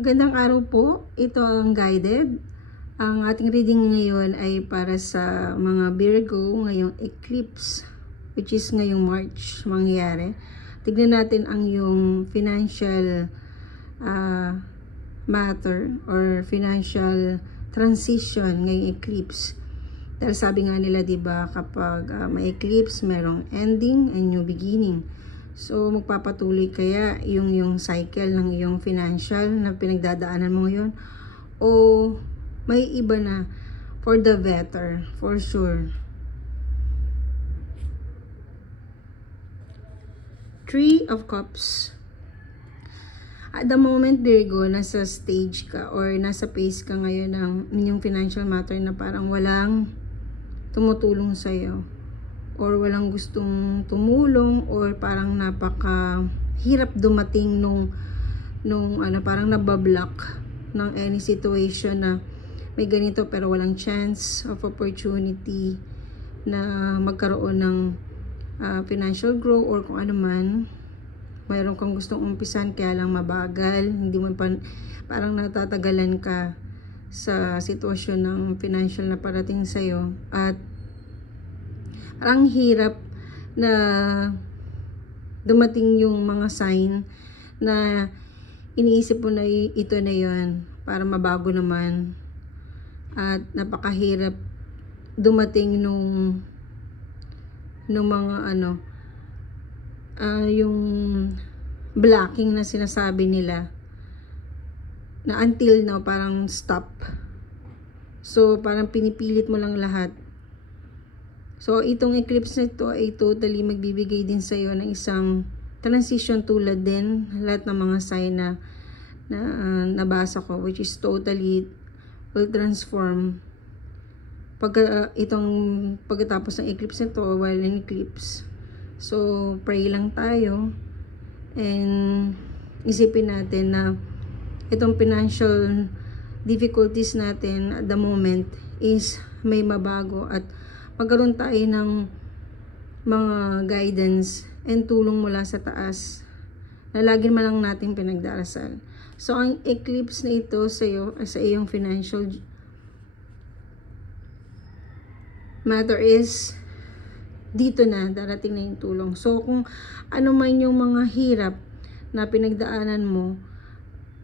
Magandang araw po. Ito ang guided. Ang ating reading ngayon ay para sa mga Virgo ngayong eclipse which is ngayong March mangyayari. Tignan natin ang yung financial ah, matter or financial transition ngayong eclipse. Dahil sabi nga nila 'di ba kapag ah, may eclipse merong ending and new beginning. So, magpapatuloy kaya yung yung cycle ng iyong financial na pinagdadaanan mo ngayon o may iba na for the better, for sure. Three of Cups. At the moment, Virgo, nasa stage ka or nasa phase ka ngayon ng inyong financial matter na parang walang tumutulong sa'yo or walang gustong tumulong or parang napaka hirap dumating nung nung ano parang nabablock ng any situation na may ganito pero walang chance of opportunity na magkaroon ng ah, financial growth or kung ano man. Mayroon kang gustong umpisan kaya lang mabagal. Hindi mo pa, parang natatagalan ka sa sitwasyon ng financial na parating sa'yo. At parang hirap na dumating yung mga sign na iniisip mo na ito na yon para mabago naman. At napakahirap dumating nung nung mga ano ah, yung blocking na sinasabi nila na until now parang stop. So parang pinipilit mo lang lahat So, itong eclipse na ito ay totally magbibigay din sa iyo ng isang transition tulad din lahat ng mga sign na, na ah, nabasa ko which is totally will transform pag ah, itong pagkatapos ng eclipse na to while in eclipse. So, pray lang tayo and isipin natin na itong financial difficulties natin at the moment is may mabago at magkaroon tayo ng mga guidance and tulong mula sa taas na lagi man lang natin pinagdarasal. So, ang eclipse na ito sa iyo, sa iyong financial matter is dito na, darating na yung tulong. So, kung ano man yung mga hirap na pinagdaanan mo,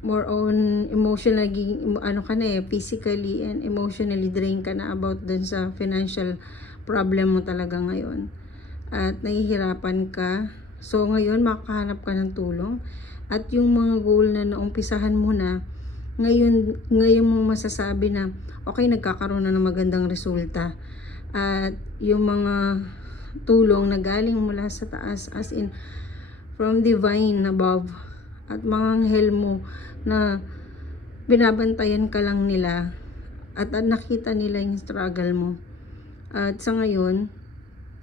more on emotional naging ano ka na eh physically and emotionally drained ka na about dun sa financial problem mo talaga ngayon. At nahihirapan ka. So ngayon makahanap ka ng tulong. At yung mga goal na naumpisahan mo na ngayon ngayon mo masasabi na okay nagkakaroon na ng magandang resulta. At yung mga tulong na galing mula sa taas as in from divine above. At mga anghel mo na binabantayan ka lang nila. At nakita nila yung struggle mo. At sa ngayon,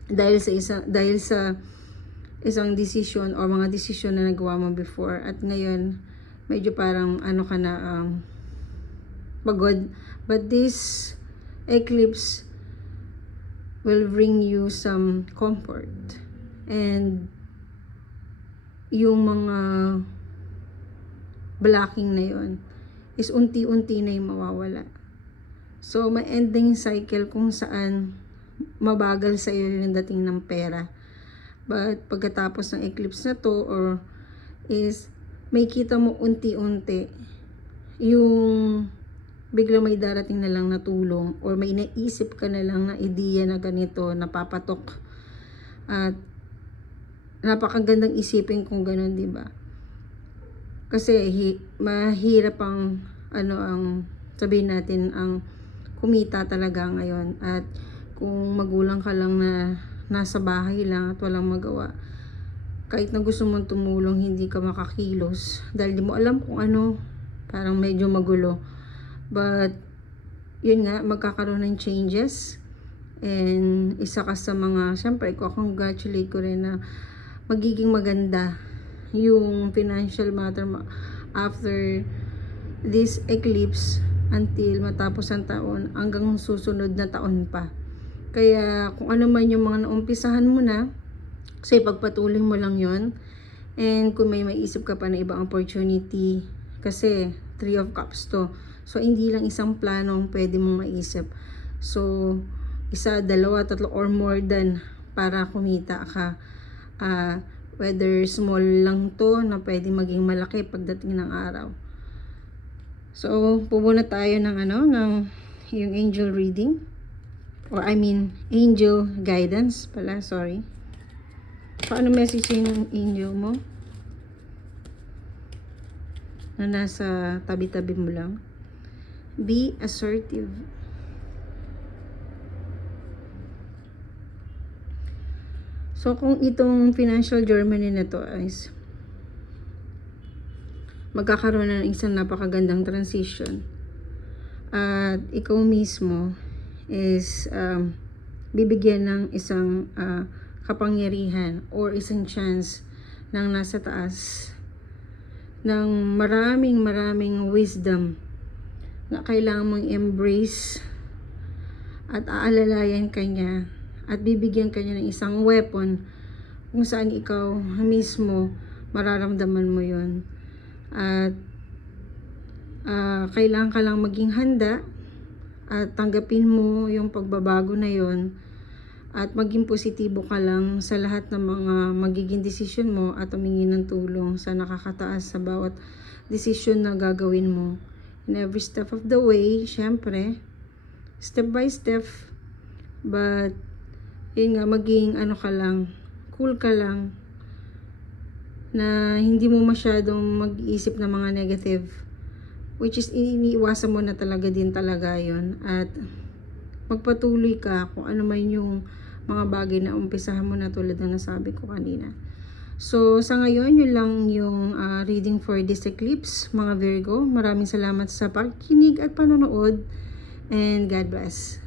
dahil sa isa dahil sa isang decision or mga decision na nagawa mo before at ngayon medyo parang ano ka na um, pagod but this eclipse will bring you some comfort and yung mga blocking na yon is unti-unti na yung mawawala. So, may ending cycle kung saan mabagal sa iyo yung dating ng pera. But, pagkatapos ng eclipse na to, or is, may kita mo unti-unti yung bigla may darating na lang na tulong or may naisip ka na lang na ideya na ganito, napapatok. At napakagandang isipin kung ganun, di ba? Kasi hi, mahirap ang ano ang sabihin natin ang kumita talaga ngayon at kung magulang ka lang na nasa bahay lang at walang magawa kahit na gusto mong tumulong hindi ka makakilos. Dahil di mo alam kung ano parang medyo magulo. But yun nga magkakaroon ng changes. And isa ka sa mga syempre ko congratulate ko rin na magiging maganda yung financial matter after this eclipse until matapos ang taon hanggang susunod na taon pa. Kaya kung ano man yung mga naumpisahan mo na, so ipagpatuloy mo lang yon And kung may maisip ka pa na ibang opportunity, kasi Three of Cups to. So, hindi lang isang planong pwede mong maisip. So, isa, dalawa, tatlo, or more than para kumita ka. Ah, whether small lang to na pwede maging malaki pagdating ng araw. So, pubuna tayo ng ano, ng yung angel reading. Or I mean, angel guidance pala, sorry. Paano message yung angel mo? Na nasa tabi-tabi mo lang. Be assertive. So, kung itong financial Germany na to is magkakaroon na ng isang napakagandang transition. At ikaw mismo is um, bibigyan ng isang ah, kapangyarihan or isang chance ng nasa taas ng maraming maraming wisdom na kailangan mong embrace at aalalayan ka niya at bibigyan ka niya ng isang weapon kung saan ikaw mismo mararamdaman mo yon at ah, kailangan ka lang maging handa at tanggapin mo yung pagbabago na yon at maging positibo ka lang sa lahat ng mga magiging desisyon mo at humingi ng tulong sa nakakataas sa bawat desisyon na gagawin mo. In every step of the way, syempre, step by step, but yun nga, maging ano ka lang, cool ka lang, na hindi mo masyadong mag-iisip ng mga negative, which is iniiwasan mo na talaga din talaga yon at magpatuloy ka kung ano man yung mga bagay na umpisahan mo na tulad ng nasabi ko kanina. So, sa ngayon, yun lang yung ah, reading for this eclipse, mga Virgo. Maraming salamat sa pakikinig at panonood. And God bless.